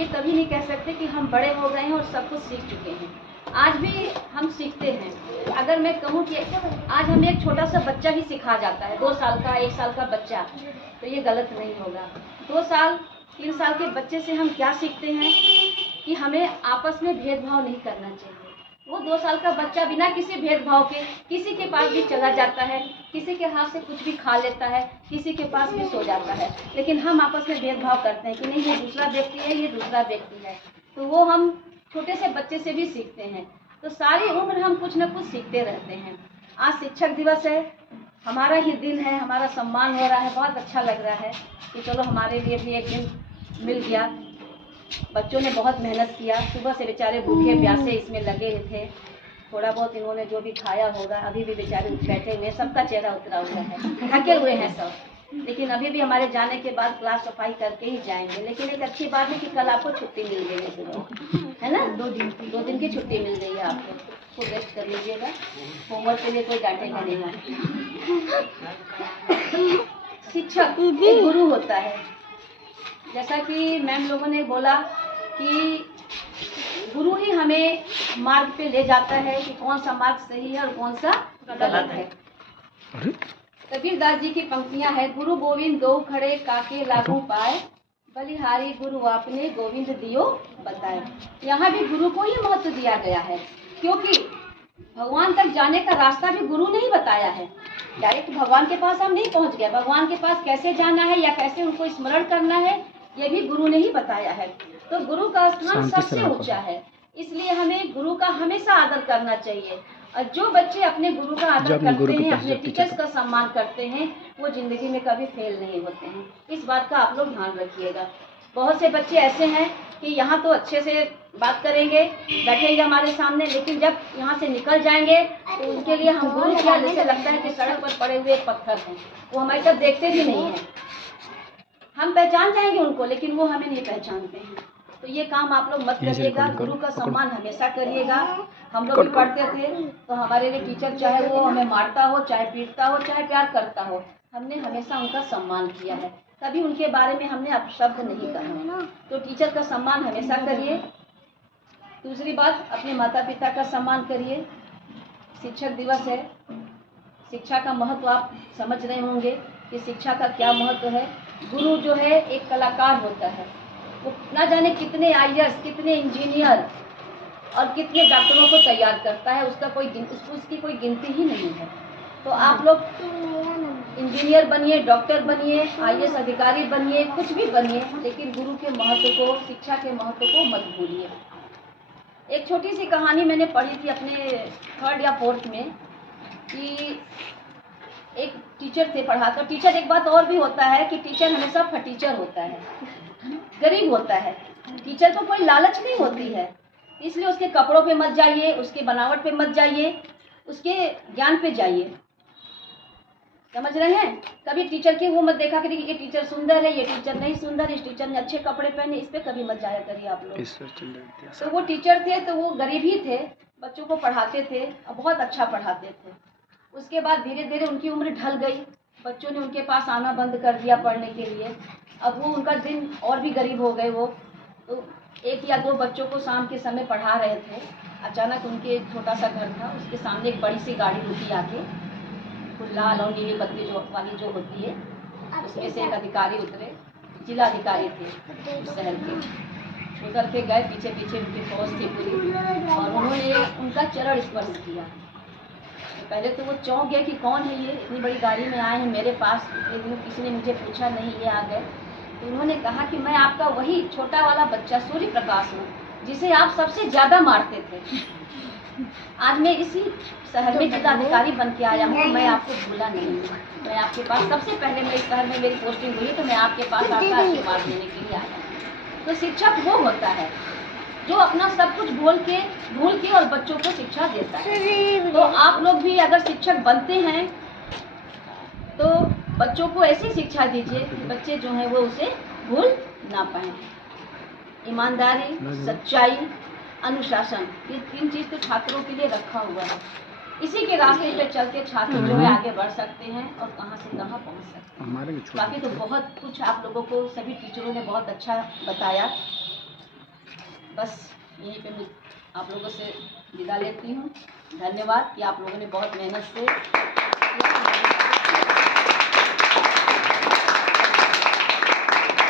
ये कभी नहीं कह सकते कि हम बड़े हो गए हैं और सब कुछ सीख चुके हैं। आज भी हम सीखते हैं। अगर मैं कहूँ कि आज हमें एक छोटा सा बच्चा भी सिखा जाता है, 2 साल का 1 साल का बच्चा, तो ये गलत नहीं होगा। 2 साल 3 साल के बच्चे से हम क्या सीखते हैं कि हमें आपस में भेदभाव नहीं करना चाहिए। वो 2 साल का बच्चा बिना किसी भेदभाव के किसी के पास भी चला जाता है, किसी के हाथ से कुछ भी खा लेता है, किसी के पास भी सो जाता है। लेकिन हम आपस में भेदभाव करते हैं कि नहीं, ये दूसरा व्यक्ति है, ये दूसरा व्यक्ति है। तो वो हम छोटे से बच्चे से भी सीखते हैं। तो सारी उम्र हम कुछ न कुछ सीखते रहते हैं। आज शिक्षक दिवस है, हमारा ही दिन है, हमारा सम्मान हो रहा है। बहुत अच्छा लग रहा है कि चलो हमारे लिए भी एक दिन मिल गया। बच्चों ने बहुत मेहनत किया, सुबह से बेचारे भूखे प्यासे इसमें लगे थे। थोड़ा बहुत इन्होंने जो भी खाया होगा, अभी भी बेचारे बैठे हुए, सबका चेहरा उतरा हुआ है, थके हुए हैं सब। लेकिन अभी भी हमारे जाने के बाद क्लास सफाई करके ही जाएंगे। लेकिन एक अच्छी बात है कि कल आपको छुट्टी मिल गई है सुबह, है ना? 2 दिन की छुट्टी मिल गई है आपको, तो रेस्ट कर लीजिएगा। होमवर्क के लिए कोई डांटेगा नहीं। शिक्षक एक गुरु होता है। जैसा कि मैम लोगों ने बोला कि गुरु ही हमें मार्ग पे ले जाता है कि कौन सा मार्ग सही है और कौन सा गलत है। कबीरदास जी की पंक्तियां हैं, गुरु गोविंद दो खड़े काके लागू पाए, बलिहारी गुरु आपने गोविंद दियो बताए। यहाँ भी गुरु को ही महत्व दिया गया है, क्योंकि भगवान तक जाने का रास्ता भी गुरु ने ही बताया है। डायरेक्ट भगवान के पास हम नहीं पहुँच गए, भगवान के पास कैसे जाना है या कैसे उनको स्मरण करना है, ये भी गुरु ने ही बताया है। तो गुरु का स्थान सबसे ऊंचा है, इसलिए हमें गुरु का हमेशा आदर करना चाहिए। और जो बच्चे अपने गुरु का आदर करते हैं, अपने टीचर्स का सम्मान करते हैं, वो जिंदगी में कभी फेल नहीं होते हैं। इस बात का आप लोग ध्यान रखिएगा। बहुत से बच्चे ऐसे हैं कि यहाँ तो अच्छे से बात करेंगे, बैठेंगे हमारे सामने, लेकिन जब यहाँ से निकल जाएंगे तो उनके लिए हम गुरु क्या, जैसे लगता है कि सड़क पर पड़े हुए पत्थर हैं। वो हमारी तरफ देखते भी नहीं हैं। हम पहचान जाएंगे उनको, लेकिन वो हमें नहीं पहचानते हैं। तो ये काम आप लोग मत करिएगा, गुरु का सम्मान हमेशा करिएगा। हम लोग भी पढ़ते थे तो हमारे लिए टीचर, चाहे वो हमें मारता हो, चाहे पीटता हो, चाहे प्यार करता हो, हमने हमेशा उनका सम्मान किया है। कभी उनके बारे में हमने अपशब्द नहीं कहा। तो टीचर का सम्मान हमेशा करिए। दूसरी बात, अपने माता पिता का सम्मान करिए। शिक्षक दिवस है, शिक्षा का महत्व आप समझ रहे होंगे कि शिक्षा का क्या महत्व है। गुरु जो है एक कलाकार होता है, वो ना जाने कितने IAS, कितने इंजीनियर और कितने डॉक्टरों को तैयार करता है, उसकी कोई गिनती ही नहीं है। तो आप लोग इंजीनियर बनिए, डॉक्टर बनिए, IAS अधिकारी बनिए, कुछ भी बनिए, लेकिन गुरु के महत्व को, शिक्षा के महत्व को मत भूलिए। एक छोटी सी कहानी मैंने पढ़ी थी अपने 3rd या 4th में कि एक टीचर थे पढ़ाकर। टीचर एक बात और भी होता है कि टीचर हमेशा फटीचर होता है, गरीब होता है। टीचर को कोई लालच नहीं होती है, इसलिए उसके कपड़ों पे मत जाइए, उसके बनावट पे मत जाइए, उसके ज्ञान पे जाइए। समझ रहे हैं? कभी टीचर की वो मत देखा करिए ये टीचर सुंदर है, ये टीचर नहीं सुंदर, इस टीचर ने अच्छे कपड़े पहने, इस पे कभी मत जाया करिए आप लोग। तो वो टीचर थे, तो वो गरीब ही थे, बच्चों को पढ़ाते थे और बहुत अच्छा पढ़ाते थे। उसके बाद धीरे धीरे उनकी उम्र ढल गई, बच्चों ने उनके पास आना बंद कर दिया पढ़ने के लिए। अब वो उनका दिन और भी गरीब हो गए। वो तो 1 या 2 बच्चों को शाम के समय पढ़ा रहे थे। अचानक उनके छोटा सा घर था, उसके सामने एक बड़ी सी गाड़ी रुकी आके, लाल और नीली बत्ती जो होती है, उसमें से एक अधिकारी उतरे, जिला अधिकारी थे शहर के। उतर के गए, पीछे पीछे उनकी फौज थी पूरी, और उन्होंने उनका चरण स्पर्श किया। पहले तो वो चौंक गए कि कौन है ये, इतनी बड़ी गाड़ी में आए हैं मेरे पास, लेकिन किसी ने मुझे पूछा नहीं, ये आ गए। तो उन्होंने कहा कि मैं आपका वही छोटा वाला बच्चा सूर्य प्रकाश हूँ, जिसे आप सबसे ज़्यादा मारते थे। आज मैं इसी शहर में जिलाधिकारी बन के आया हूँ, मैं आपको भूला नहीं हूँ। मैं आपके पास सबसे पहले, मेरे शहर में मेरी पोस्टिंग हुई तो मैं आपके पास आपका आशीर्वाद लेने के लिए आया हूँ। तो शिक्षक वो होता है जो अपना सब कुछ भूल के और बच्चों को शिक्षा देता है। तो आप लोग भी अगर शिक्षक बनते हैं तो बच्चों को ऐसी शिक्षा दीजिए कि बच्चे जो हैं वो उसे भूल ना पाएं। ईमानदारी, सच्चाई, अनुशासन, ये 3 चीज़ तो छात्रों के लिए रखा हुआ है। इसी के रास्ते पे चल के छात्र जो है आगे बढ़ सकते हैं और कहाँ से कहाँ पहुँच सकते हैं। बाकी तो बहुत कुछ आप लोगों को सभी टीचरों ने बहुत अच्छा बताया। बस यहीं पे मैं आप लोगों से विदा लेती हूँ। धन्यवाद कि आप लोगों ने बहुत मेहनत से